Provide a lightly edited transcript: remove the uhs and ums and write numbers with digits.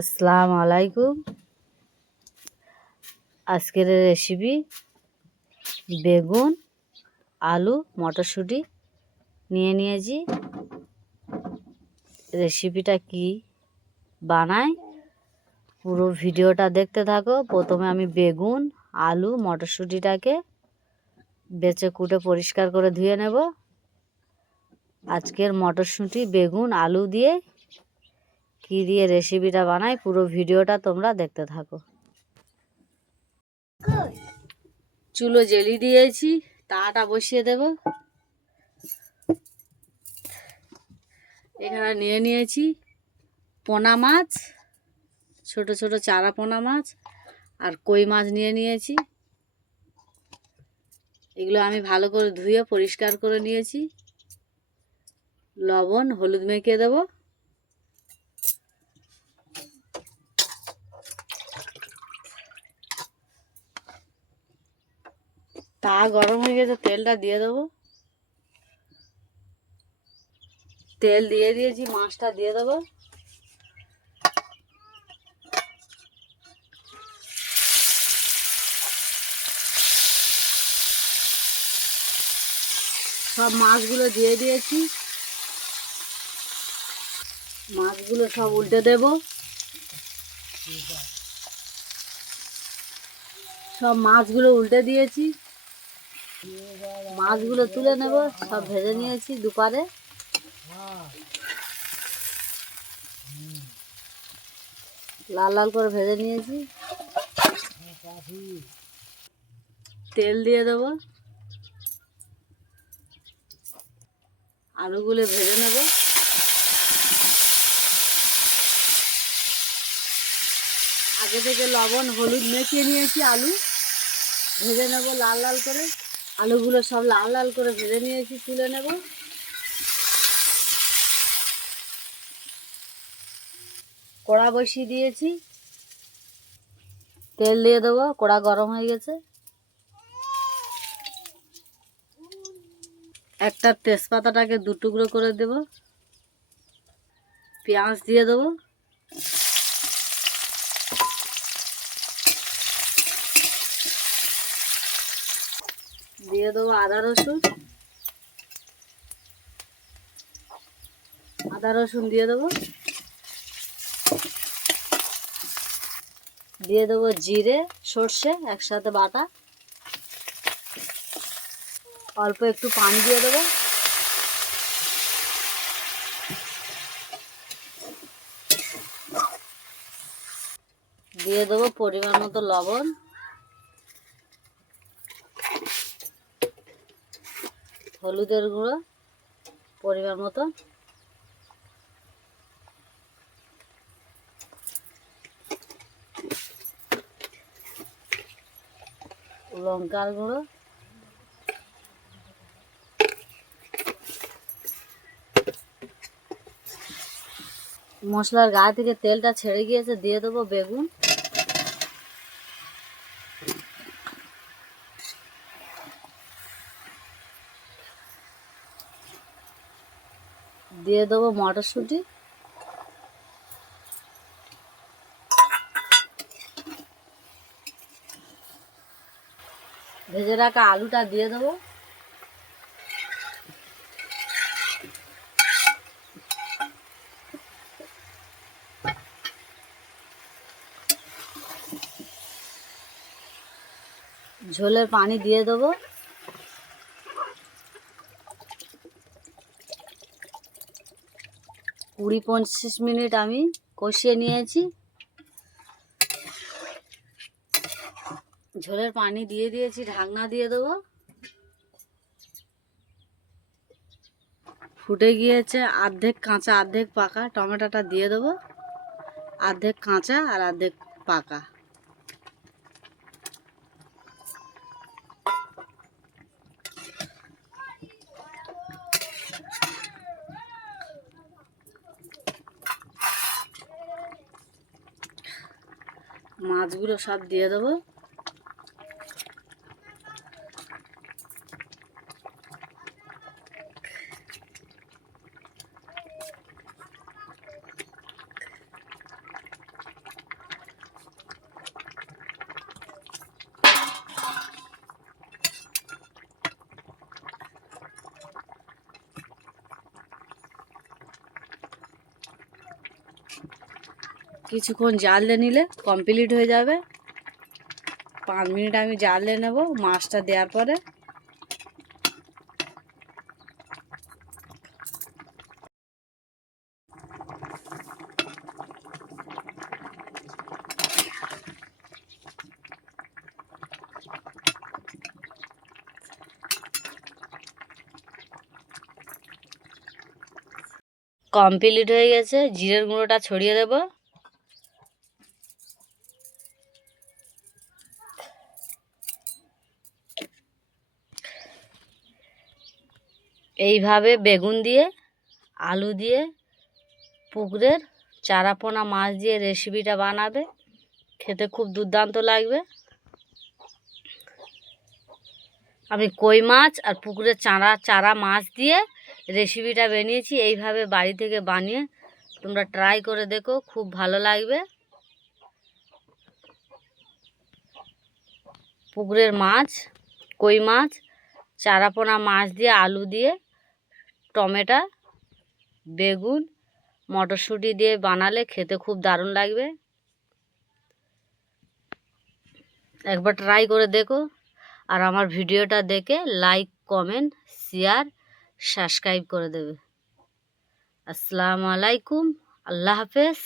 আসসালামু আলাইকুম। আজকের রেসিপি বেগুন, আলু, মটরশুঁটি নিয়েছি। রেসিপিটা কি বানাই পুরো ভিডিওটা দেখতে থাকো। প্রথমে আমি বেগুন, আলু, মটরশুঁটিটাকে বেছে কুটে পরিষ্কার করে ধুয়ে নেব। আজকের মটরশুঁটি, বেগুন, আলু দিয়ে কি দিয়ে রেসিপিটা বানাই পুরো ভিডিওটা তোমরা দেখতে থাকো। চুলো জ্বেলে দিয়েছি, তাওয়াটা বসিয়ে দেব। এখানে নিয়েছি পোনা মাছ, ছোট ছোট চারা পোনা মাছ আর কই মাছ নিয়েছি। এগুলো আমি ভালো করে ধুয়ে পরিষ্কার করে নিয়েছি। লবণ হলুদ মেখে দেব। তা গরম হয়ে গেছে, তেলটা দিয়ে দেবো। তেল দিয়ে দিয়েছি, মাছটা দিয়ে দেবো। সব মাছগুলো দিয়ে দিয়েছি। মাছগুলো সব উল্টে দেব। সব মাছগুলো উল্টে দিয়েছি। মাছগুলো তুলে নেব। সব ভেজে নিয়েছি দুপারে। লাল লাল করে ভেজে নিয়েছি। তেল দিয়ে দেব। আলুগুলো ভেজে নেব। আগে থেকে লবণ হলুদ মেখে নিয়েছি। আলু ভেজে নেব লাল লাল করে। আলুগুলো সব লাল লাল করে ভেজে নিয়েছি, তুলে নেব। কড়া বসিয়ে দিয়েছি, তেল দিয়ে দেবো। কড়া গরম হয়ে গেছে। একটা তেজপাতাটাকে দু টুকরো করে দেব। পেঁয়াজ দিয়ে দেবো। দিয়ে দেবো আদা রসুন। আদা রসুন দিয়ে দেবো। দিয়ে দেবো জিরে সর্ষে একসাথে বাটা। অল্প একটু পানি দিয়ে দেবো। দিয়ে দেবো পরিমাণ মতো লবণ, হলুদের গুঁড়ো পরিমাণ মতো, লঙ্কার গুঁড়ো, মশলার গা থেকে তেলটা ছেড়ে গিয়েছে। দিয়ে দেবো বেগুন। দিয়ে দেবো মটরশুঁটি। ভেজে রাখা আলুটা দিয়ে দেবো। ঝোলের পানি দিয়ে দেবো। 20-25 মিনিট আমি কষিয়ে নিয়েছি। ঝোলের পানি দিয়ে দিয়েছি, ঢাকনা দিয়ে দেবো। ফুটে গিয়েছে। অর্ধেক কাঁচা অর্ধেক পাকা টমেটোটা দিয়ে দেবো। অর্ধেক কাঁচা আর অর্ধেক পাকা। মাছগুলো সব দিয়ে দেবো। কিছুক্ষণ জাল দিয়ে নিলে কমপ্লিট হয়ে যাবে। 5 মিনিট আমি জাল দিয়ে নেবো মাছটা দেওয়ার পরে। কমপ্লিট হয়ে গেছে, জিরের গুঁড়োটা ছড়িয়ে দেব। এইভাবে বেগুন দিয়ে আলু দিয়ে পুকুরের চারাপোনা মাছ দিয়ে রেসিপিটা বানাবে, খেতে খুব দুর্দান্ত লাগবে। আমি কই মাছ আর পুকুরের চারা মাছ দিয়ে রেসিপিটা বানিয়েছি। এইভাবে বাড়ি থেকে বানিয়ে তোমরা ট্রাই করে দেখো, খুব ভালো লাগবে। পুকুরের মাছ, কই মাছ, চারাপোনা মাছ দিয়ে আলু দিয়ে টমেটো, বেগুন, মটরশুঁটি দিয়ে বানালে খেতে খুব দারুণ লাগবে। একবার ট্রাই করে দেখো। আর আমার ভিডিওটা দেখে লাইক, কমেন্ট, শেয়ার, সাবস্ক্রাইব করে দেবে। আসসালামু আলাইকুম, আল্লাহ হাফেজ।